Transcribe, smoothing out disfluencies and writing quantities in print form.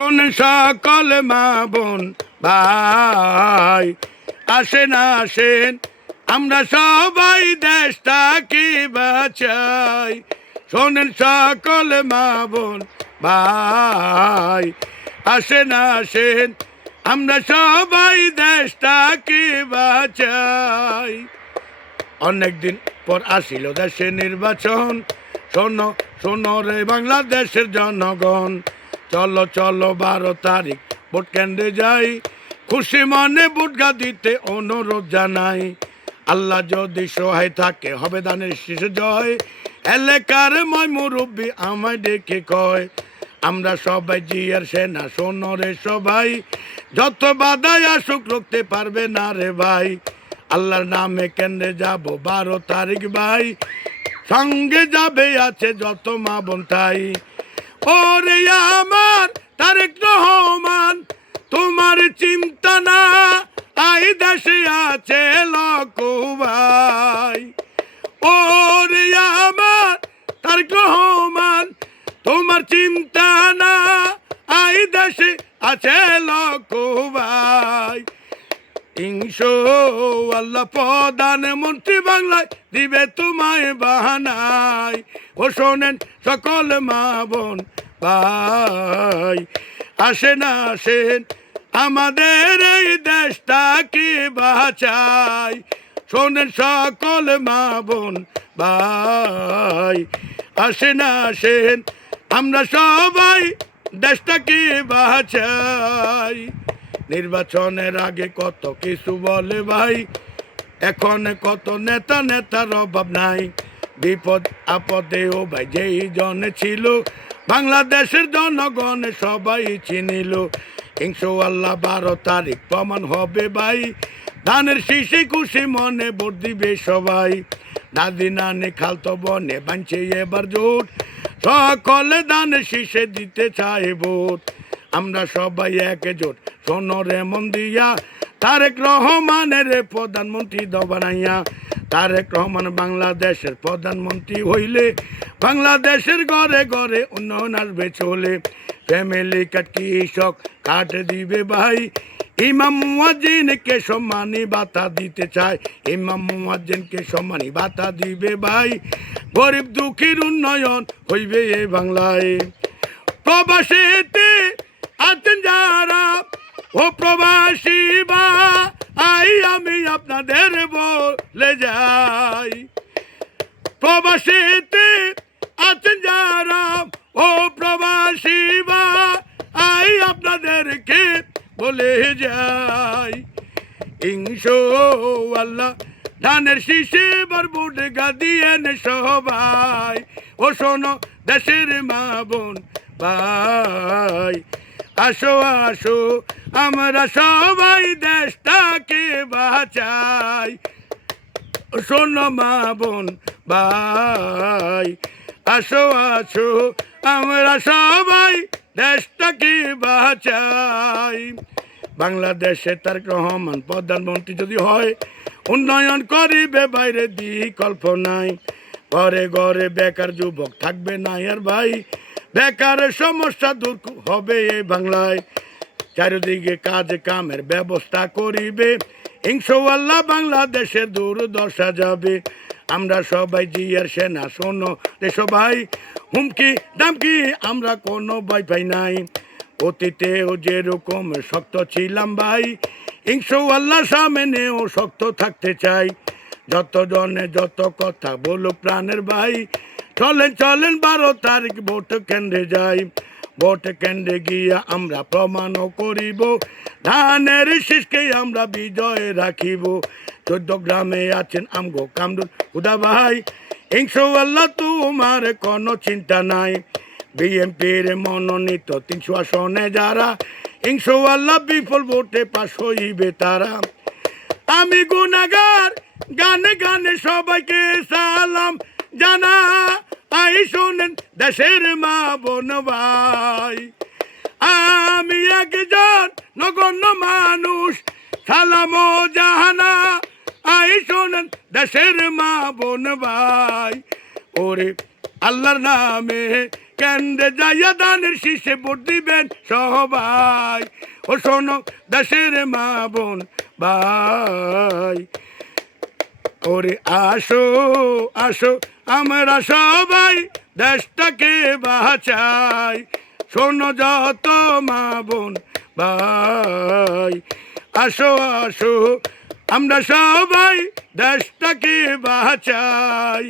সকল মা বোন ভাই আসেন আসেন, আমরা সবাই দেশটাকে বাঁচাই। শোনেন সকল মা বোন ভাই আসেন আসেন, আমরা সবাই দেশটাকে বাঁচাই। অনেকদিন পর আসিল দেশে নির্বাচন, শোনো শোনো রে বাংলাদেশের জনগণ। চলো চলো 12 তারিখ ভোট কেন্দ্রে যাই, খুশি মনে ভোটগা দিতে অনুরোধ জানাই। আল্লাহ যদি সহায় থাকে হবে দানের শীষ জয়, এলাকার ময় মুরব্বী আমায় ডেকে কয়, আমরা সবাই জিয়ার সেনা। শোনো রে সবাই, যত বাধায় আসুক রুখতে পারবে না রে ভাই। আল্লাহর নামে কেন্দ্রে যাব 12 তারিখ ভাই, সঙ্গে যাবে আছে যত মা বোন তাই। ওরে আমার তারেক রহমান, তোমার চিন্তা না আই দেশে আছে লক্ষ ভাই। ওরে আমার তারেক রহমান, তোমার চিন্তা না আই দেশে আছে লক্ষ ভাই। ইনশাআল্লাহ প্রধানমন্ত্রী বাংলায় দিবে তোমায় বাহানায়। ও শোনেন সকল মা বোন ভাই আসেন আসেন, আমাদের এই দেশটাকে বাঁচাই। শোনেন সকল মা বোন ভাই আসেন আসেন, আমরা সবাই দেশটাকে বাঁচাই। নির্বাচনের আগে কত কিছু বলে ভাই, এখন কত নেতা নেতার অভাব নাই। বিপদ আপদে ও ভাই যেই জন ছিল, বাংলাদেশের জনগণ সবাই চিনিল। ইনশাআল্লাহ 12 তারিখ প্রমাণ হবে ভাই, ধানের শীষে খুশি মনে ভোট দিবে সবাই। দাদি নানি খালতো বনে বাঁচে এবার জোট, সকলে ধানের শীষে দিতে চায় ভোট। আমরা সবাই একজোট, শোনো রে মন দিয়া, তারেক রহমানের প্রধানমন্ত্রী বানাইয়া। তারেক রহমান বাংলাদেশের প্রধানমন্ত্রী হইলে, বাংলাদেশের ঘরে ঘরে উন্নয়ন আসবে চলে। ফ্যামিলি কার্ড কৃষক কার্ড দিবে ভাই, ইমাম মুয়াজ্জিনকে সম্মানী ভাতা দিতে চায়। ইমাম মুয়াজ্জিনকে সম্মানী ভাতা দিবে ভাই, গরিব দুঃখীর উন্নয়ন হইবে এই বাংলায়। প্রবাসীতে আছেন যারা ও প্রবাসী ভাই, আমি আপনাদের বলে যাই। প্রবাসীতে আছেন যারা ও প্রবাসী ভাই, আপনাদেরকে বলে যাই। ইনশাআল্লাহ ধানের শীষে বার ভোট দিয়েন সবাই। ও শোনো দেশের মা বোন ভাই আসো আসো, আমরা সবাই দেশটাকে বাঁচাই। শোনো মা বোন ভাই আসো আসো, আমরা সবাই দেশটাকে বাঁচাই। বাংলাদেশে তারেক রহমান প্রধানমন্ত্রী যদি হয়, উন্নয়ন করিবে বাইরে বিকল্প নাই। ঘরে ঘরে বেকার যুবক থাকবে না আর ভাই, বেকারের সমস্যা দূর হবে এই বাংলায়। চারিদিকে কাজ কামের ব্যবস্থা করিবে, ইনশাআল্লাহ বাংলাদেশের দুর্দশা যাবে। আমরা সবাই জিয়ার সেনা। শোনো রে সবাই, হুমকি দামকি আমরা কোনো ভয় পাই নাই। অতীতেও যেরকম শক্ত ছিলাম ভাই, ইনশাআল্লাহ সামনেও শক্ত থাকতে চাই। যত জনে যত কথা বলো প্রাণের ভাই, চলেন চলেন 12 তারিখ ভোট কেন্দ্রে যাই। ভোট কেন্দ্রে গিয়া আমরা প্রমাণও করিব, ধানের শীষকে আমরা বিজয় রাখিব। 14 গ্রামে আছেন আমগো কামরুল হুদা ভাই, ইনশাআল্লাহ তোমার কোনো চিন্তা নাই। বিএনপির মনোনীত 300 আসনে যারা, ইনশাআল্লাহ বিপুল ভোটে পাস হইবে তারা। আমি গুনাহগার গানে গানে সবাইকে সালাম জানা, আই শোনেন দেশের মা বোন ভাই। আমি একজন নগণ্য মানুষ, সালাম জাহানা, আই শোনেন দেশের মা বোন ভাই। ওরে আল্লাহর নামে কেন্দ্রে যাইয়া দানের শীষে ভোট দিবেন সবাই ও শোনো দেশের মা বোন ভাই ওরে আসো আসো আমরা সবাই দেশটাকে বাঁচাই শোনো যত মা বোন ভাই আসো আসো আমরা সবাই দেশটাকে বাঁচাই।